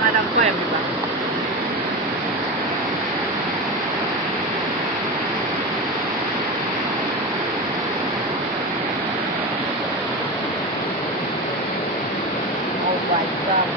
Adam Clem, diba? Oh my God.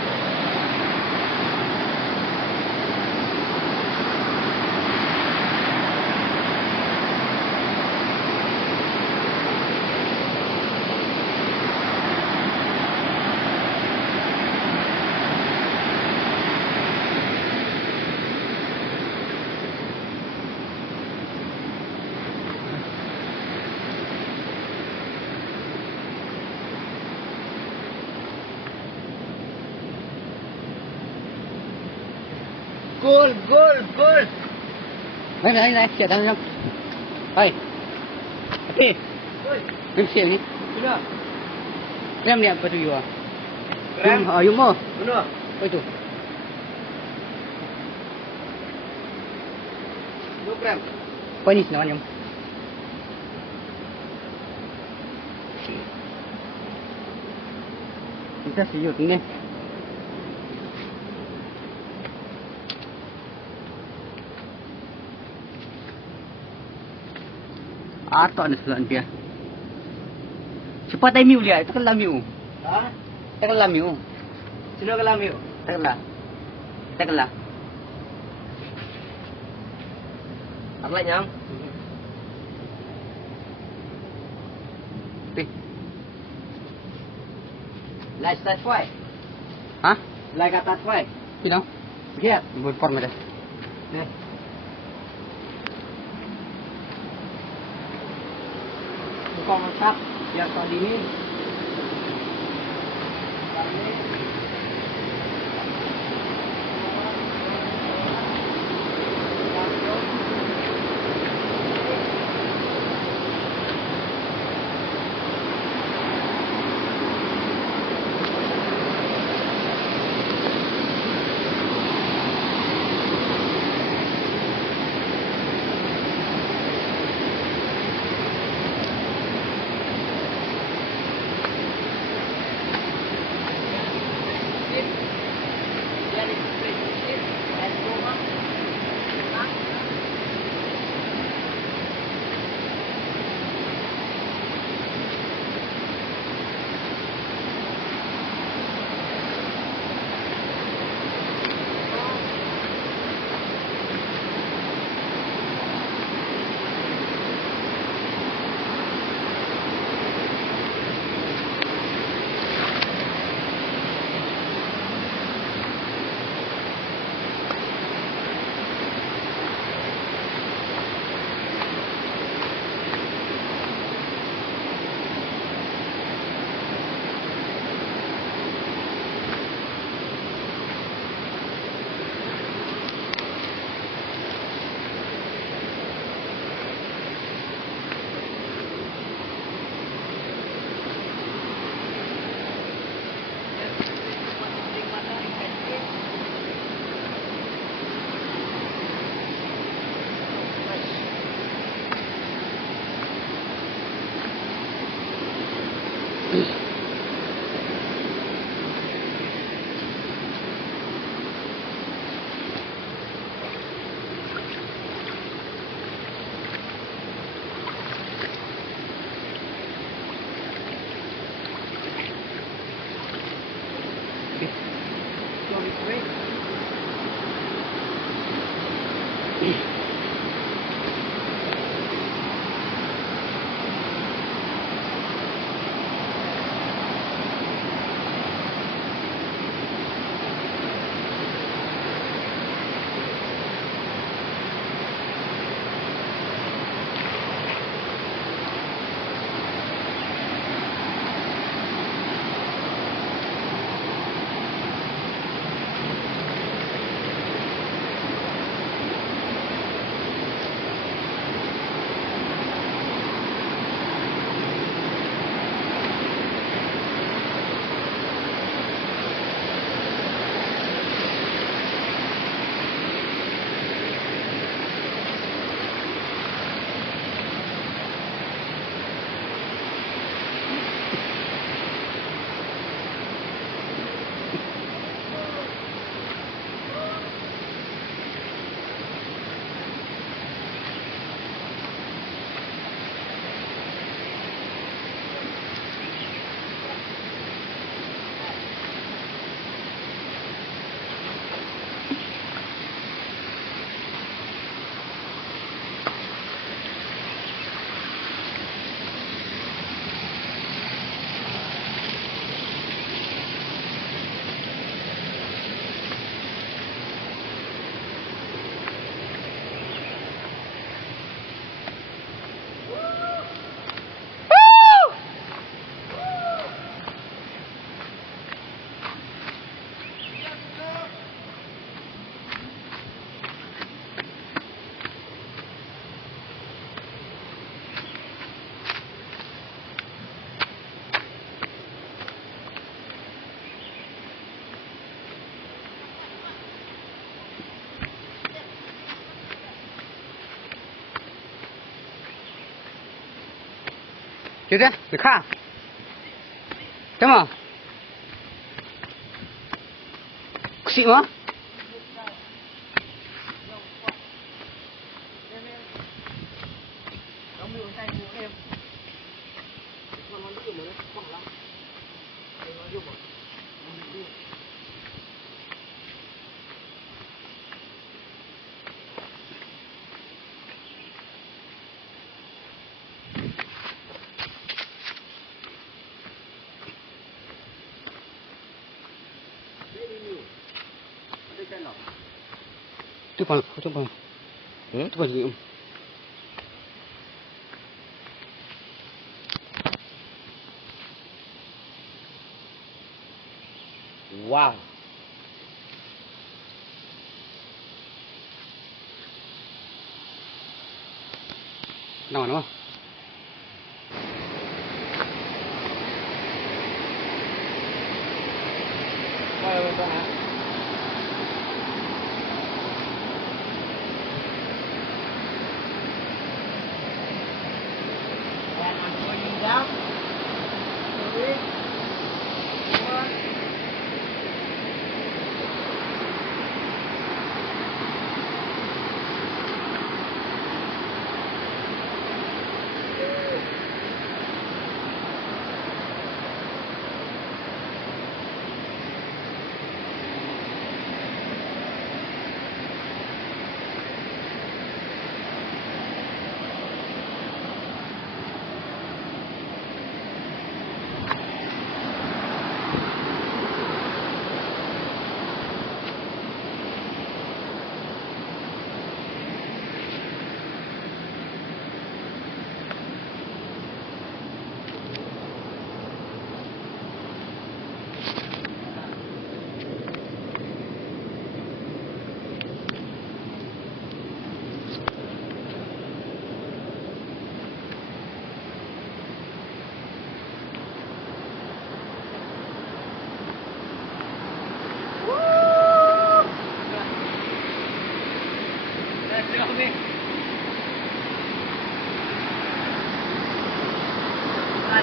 Goal, goal, goal. Này, chạy thằng nhá. Đây. Oke. Kim siap ni. Sudah. Rem ni apa tu you? Rem. Yung mo. Ano? Apa itu? Look rem. Panis naman yung. Kita siyut ni. Ato na sulan dia. Cepat miu lihat, itu kan lamiu. Ha? Itu kan lamiu. Sino ka lang yun? Tekla. Tekla. Ang light niyang? Pi. Light touch white. Hah? Light touch white. Sino? Lihat. Buat form dah. Nih. Buka macam biar tak dingin. 对的，你看，怎么？行吗？这帮，这帮有。哇！哪呢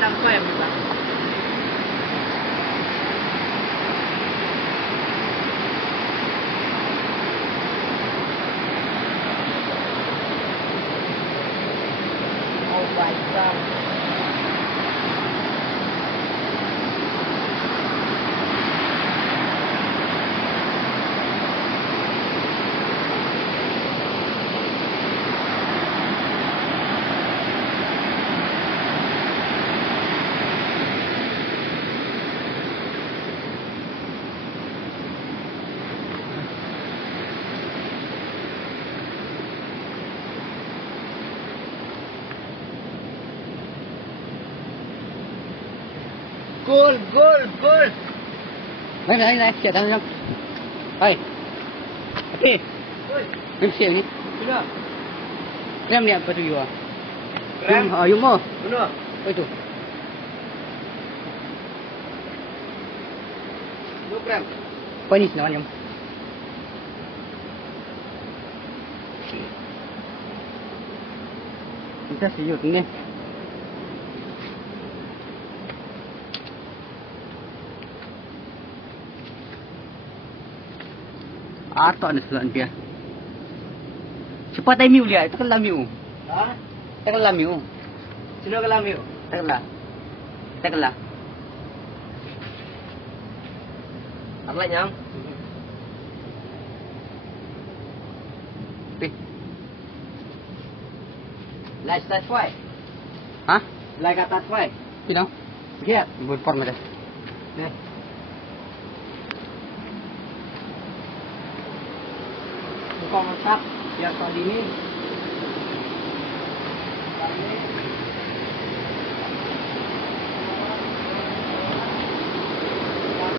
？Đang quay mình bạn. Oh my God. Cool. Này, chạy thằng em. Đây. Ok. Em xem đi. Benar. Rem ni apa tu you? Rem. You mau? Benar. Itu. No rem. Panis naman yung. Kita siyut ni. Atok ada selat dia. Cepat time dia, itu kan lamiu. Hah? Itu kan lamiu. Sino ka lang yun? Tekla. Ang lanyang? Pi. Like that way. Hah? Like that way. Pinang? Yeah. Buat form ada. Nih. Buka masak biar tadi ini.